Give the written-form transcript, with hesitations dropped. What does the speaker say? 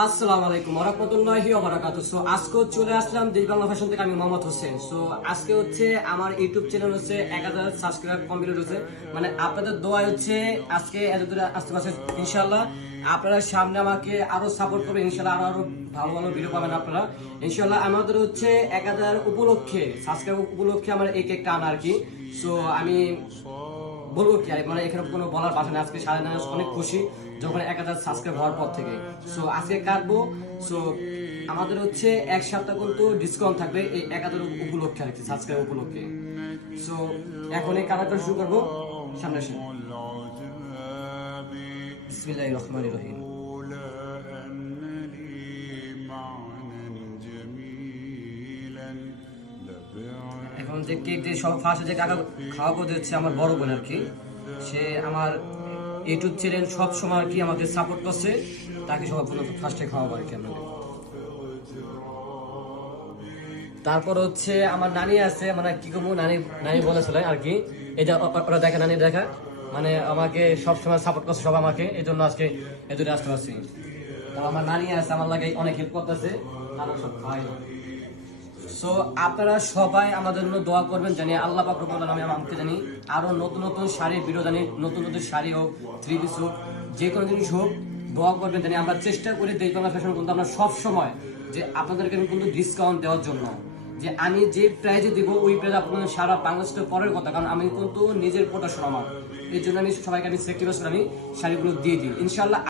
আসসালামু আলাইকুম ওয়া রাহমাতুল্লাহি ওয়া বারাকাতুহু। সো আজকে চলে আসলাম দেশ বাংলা ফ্যাশন থেকে। আমি মোহাম্মদ হোসেন। সো আজকে হচ্ছে আমার ইউটিউব চ্যানেল হচ্ছে 1000 সাবস্ক্রাইব কমপ্লিট হচ্ছে। মানে আপনাদের দোয়ায় হচ্ছে আজকে এত দূরে আসতে পারছে ইনশাআল্লাহ। আপনারা সামনে আমাকে আরো সাপোর্ট করবেন ইনশাআল্লাহ, আরো ভালো ভালো ভিডিও পাবেন আপনারা ইনশাআল্লাহ। আমাদের হচ্ছে 1000 উপলক্ষে সাবস্ক্রাইব উপলক্ষে আমার এই কেকটা আনা আর কি। সো আমি বলবো কি আর, মানে এখানে কোনো বলার ভাষা নেই। আজকে সাড়ে নয় অনেক খুশি যখন 1000 সাবস্ক্রাইব হওয়ার পর থেকে। সো আজকে কাটবো। সো আমাদের হচ্ছে এক সপ্তাহ কিন্তু ডিসকাউন্ট থাকবে এই 1000 উপলক্ষে আর কি, সাবস্ক্রাইব উপলক্ষে। সো এখন এই কাটাটা শুরু করবো। সামনে আসেন। বিসমিল্লাহির রহমানির রহিম। এখন যে কেক দিয়ে সব ফার্স্টে যে কাকা খাওয়াবো দিচ্ছে আমার বড় বোন আর কি। সে আমার ইউটিউব চ্যানেল সব সময় আর কি আমাকে সাপোর্ট করছে, তাকে সব ফার্স্টে খাওয়াবো আর কি আপনাকে। তারপর হচ্ছে আমার নানি আছে, মানে কি করবো, নানি নানি বলেছিল আর কি। এই যে ওরা দেখা, নানি দেখা, মানে আমাকে সব সময় সাপোর্ট করছে সব আমাকে, এই জন্য আজকে এদূরে আসতে পারছি। আমার নানি আছে, আমার লাগে অনেক হেল্প করতেছে। সব ভাই। সো আপনারা সবাই আমাদের জন্য দোয়া করবেন, জানি আল্লাহ পাক রব্বুল আলামিন আমাকে জানি আরো নতুন নতুন শাড়ির ভিডিও, জানি নতুন নতুন শাড়ি হোক, থ্রি পিস হোক, যে কোনো জিনিস হোক, দোয়া করবেন। জানি আমরা চেষ্টা করি দেশ বাংলা ফ্যাশন কিন্তু আমরা সব সময় যে আপনাদেরকে কিন্তু ডিসকাউন্ট দেওয়ার জন্য, যে আমি যে প্রাইজে দিব ওই প্রাইজ আপনাদের সারা বাংলাদেশের পরের কথা, কারণ আমি কিন্তু নিজের প্রোডাকশন আমার, এই জন্য আমি সবাইকে আমি সেক্রিফাইস করে আমি শাড়িগুলো দিয়ে দিই ইনশাল্লাহ।